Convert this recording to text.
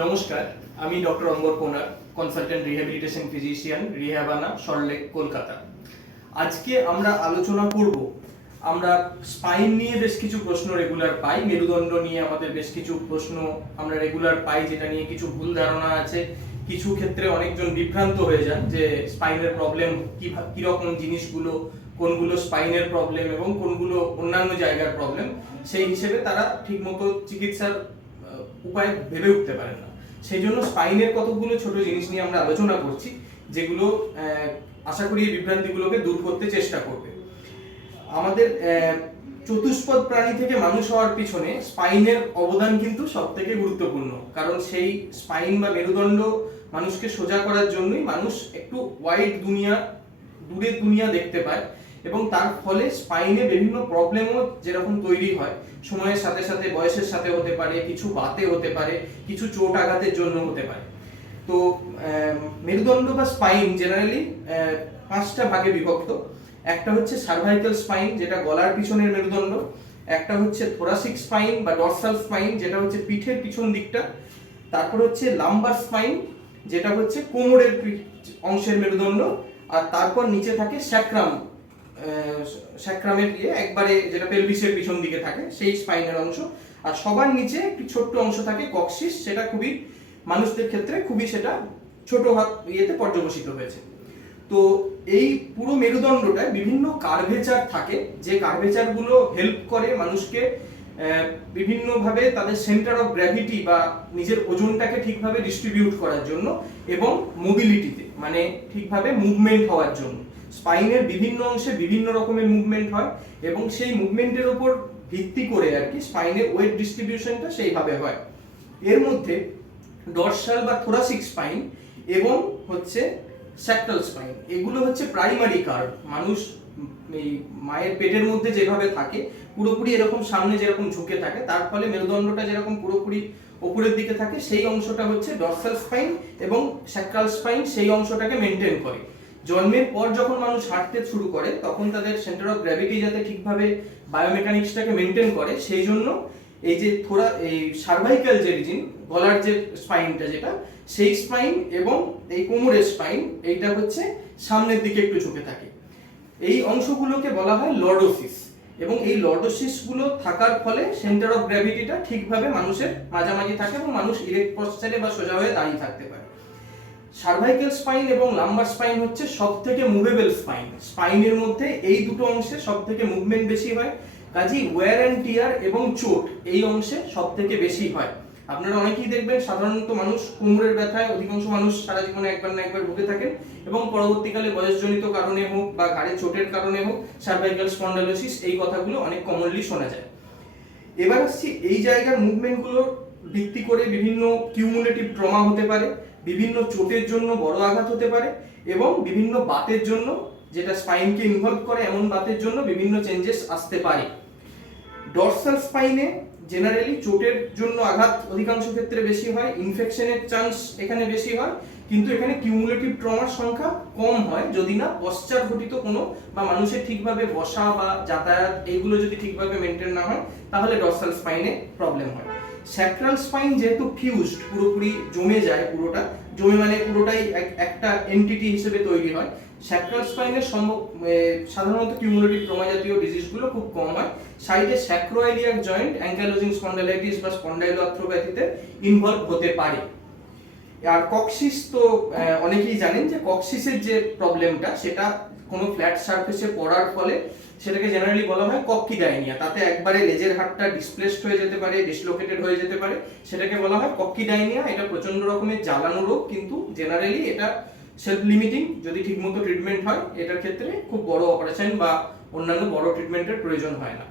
নমস্কার, আমি doctor Angor Konar, consultant rehabilitation physician, রিহ্যাবানা, সল্টলেক, কলকাতা। আজকে আমরা আলোচনা করব, আমরা স্পাইন নিয়ে বেশ কিছু প্রশ্ন রেগুলার পাই, মেরুদণ্ড নিয়ে আমাদের বেশ কিছু প্রশ্ন আমরা রেগুলার পাই, যেটা নিয়ে কিছু ভুল ধারণা আছে। কিছু ক্ষেত্রে অনেকজন বিভ্রান্ত হয়ে যান যে স্পাইনের প্রবলেম কিরকম জিনিসগুলো, কোনগুলো স্পাইনের প্রবলেম এবং কোনগুলো অন্যান্য জায়গার প্রবলেম, সেই হিসেবে তারা ঠিকমতো চিকিৎসার উপায় ভেবে উঠতে পারে না। সেই জন্য স্পাইনের কতগুলো ছোট জিনিস নিয়ে আমরা আলোচনা করছি, যেগুলো আশা করি এই বিভ্রান্তিগুলোকে দূর করতে চেষ্টা করবে। আমাদের চতুষ্পদ প্রাণী থেকে মানুষ হওয়ার পিছনে স্পাইনের অবদান কিন্তু সব থেকে গুরুত্বপূর্ণ, কারণ সেই স্পাইন বা মেরুদণ্ড মানুষকে সোজা করার জন্যই মানুষ একটু ওয়াইড দুনিয়া, দূরের দুনিয়া দেখতে পায়, এবং তার ফলে স্পাইনে বিভিন্ন প্রবলেমও যেরকম তৈরি হয়, সময়ের সাথে সাথে, বয়সের সাথে হতে পারে, কিছু বাতে হতে পারে, কিছু চোট আঘাতের জন্য হতে পারে। তো মেরুদণ্ড বা স্পাইন জেনারেলি 5টা ভাগে বিভক্ত। একটা হচ্ছে সার্ভাইকাল স্পাইন, যেটা গলার পিছনের মেরুদণ্ড। একটা হচ্ছে থোরাসিক স্পাইন বা ডরসাল স্পাইন, যেটা হচ্ছে পিঠের পিছন দিকটা। তারপর হচ্ছে লাম্বার স্পাইন, যেটা হচ্ছে কোমরের অংশের মেরুদণ্ড। আর তারপর নিচে থাকে স্যাক্রামের একবারে, যেটা পেলভিসের পিছন দিকে থাকে, সেই স্পাইনের অংশ। আর সবার নিচে একটি ছোট্ট অংশ থাকে কক্সিস, সেটা খুবই মানুষদের ক্ষেত্রে খুবই সেটা ছোট হাত ইয়েতে পর্যবসিত হয়েছে। তো এই পুরো মেরুদণ্ডটায় বিভিন্ন কার্ভেচার থাকে, যে কার্ভেচারগুলো হেল্প করে মানুষকে বিভিন্নভাবে তাদের সেন্টার অফ গ্র্যাভিটি বা নিজের ওজনটাকে ঠিকভাবে ডিস্ট্রিবিউট করার জন্য, এবং মোবিলিটিতে মানে ঠিকভাবে মুভমেন্ট হওয়ার জন্য। স্পাইনের বিভিন্ন অংশে বিভিন্ন রকমের মুভমেন্ট হয়, এবং সেই মুভমেন্টের উপর ভিত্তি করে আর কি স্পাইনের ওয়েট ডিস্ট্রিবিউশনটা সেইভাবে হয়। এর মধ্যে ডরসাল বা থোরাসিক স্পাইন এবং হচ্ছে স্যাক্রাল স্পাইন, এগুলো হচ্ছে প্রাইমারি কার্ভ। মানুষ এই মায়ের পেটের মধ্যে যেভাবে থাকে, পুরোপুরি এরকম সামনে যেরকম ঝুঁকে থাকে, তার ফলে মেরুদণ্ডটা যেরকম পুরোপুরি উপরের দিকে থাকে, সেই অংশটা হচ্ছে ডরসাল স্পাইন, এবং স্যাক্রাল স্পাইন সেই অংশটাকে মেনটেন করে। জন্মের পর যখন মানুষ হাঁটতে শুরু করে, তখন তাদের সেন্টার অফ গ্র্যাভিটি যাতে ঠিকভাবে বায়োমেকানিক্সটাকে মেনটেন করে, সেই জন্য এই যে এই সার্ভাইকাল যে রিজিন, গলার যে স্পাইনটা, যেটা সেই স্পাইন এবং এই কোমরের স্পাইন, এইটা হচ্ছে সামনের দিকে একটু ঝুঁকে থাকে। এই অংশগুলোকে বলা হয় লর্ডোসিস, এবং এই লর্ডোসিস গুলো থাকার ফলে সেন্টার অফ গ্র্যাভিটিটা ঠিকভাবে মানুষের মাঝামাঝি থাকে, এবং মানুষ ইরেক্ট পশ্চারে বা সোজা হয়ে দাঁড়িয়ে থাকতে পারে। সার্ভাইকাল স্পাইন এবং লাম্বার স্পাইন হচ্ছে সবথেকে মুভেবল স্পাইন। স্পাইনের মধ্যে এই দুটো অংশে সবথেকে মুভমেন্ট বেশি হয়, কাজেই ওয়্যার অ্যান্ড টিয়ার এবং চোট এই অংশে সবথেকে বেশি হয়। আপনারা অনেকেই দেখবেন, সাধারণত মানুষ কোমরের ব্যথায় অধিকাংশ মানুষ সারা জীবনে একবার না একবার ভুগে থাকেন, এবং পরবর্তীকালে বয়সজনিত কারণে হোক বা ঘাড়ে চোটের কারণে হোক সার্ভাইকাল স্পন্ডালোসিস, এই কথাগুলো অনেক কমনলি শোনা যায়। এবার আসছি, এই জায়গার মুভমেন্টগুলো ভিত্তি করে বিভিন্ন কিউমুলেটিভ ট্রমা হতে পারে, বিভিন্ন চোটের জন্য বড় আঘাত হতে পারে, এবং বিভিন্ন বাতের জন্য, যেটা স্পাইনকে ইনভলভ করে এমন বাতের জন্য বিভিন্ন চেঞ্জেস আসতে পারে। ডরসাল স্পাইনে জেনারেলি চোটের জন্য আঘাত অধিকাংশ ক্ষেত্রে বেশি হয়, ইনফেকশনের চান্স এখানে বেশি হয়, কিন্তু এখানে কিউমুলেটিভ ট্রমার সংখ্যা কম হয়, যদি না পশ্চাৎঘটিত কোনো বা মানুষের ঠিকভাবে বসা বা যাতায়াত এইগুলো যদি ঠিকভাবে মেনটেন না হয়, তাহলে ডরসাল স্পাইনে প্রবলেম হয়। স্যাক্রাল স্পাইন যেহেতু ফিউজড, পুরোপুরি জমে যায়, পুরোটা জমে মানে পুরোটাই একটা এন্টিটি হিসেবে তৈরি হয়, স্যাক্রাল স্পাইনের সাধারণত কিউমুলেটিভ ট্রমা জাতীয় ডিজিজগুলো খুব কম হয়। সাইডে স্যাক্রোইলিয়াক জয়েন্ট অ্যাঙ্কাইলোজিং স্পন্ডাইলাইটিস বা স্পন্ডাইলোআর্থ্রোপ্যাথিতে ইনভলভ হতে পারে। আর কক্সিস তো অনেকেই জানেন যে কক্সিসের যে প্রবলেমটা, সেটা কোনো ফ্ল্যাট সারফেসে পড়ার ফলে সেটাকে জেনারেলি বলা হয় কক্কিডাইনিয়া। তাতে একবারে লেজের হাড়টা ডিসপ্লেসড হয়ে যেতে পারে, ডিসলোকেটেড হয়ে যেতে পারে, সেটাকে বলা হয় কক্কিডাইনিয়া। এটা প্রচন্ড রকমের জ্বালানো রোগ, কিন্তু জেনারেলি এটা সেলফ লিমিটিং। যদি ঠিকমতো ট্রিটমেন্ট হয়, এটার ক্ষেত্রে খুব বড় অপারেশন বা অন্যান্য বড় ট্রিটমেন্টের প্রয়োজন হয় না।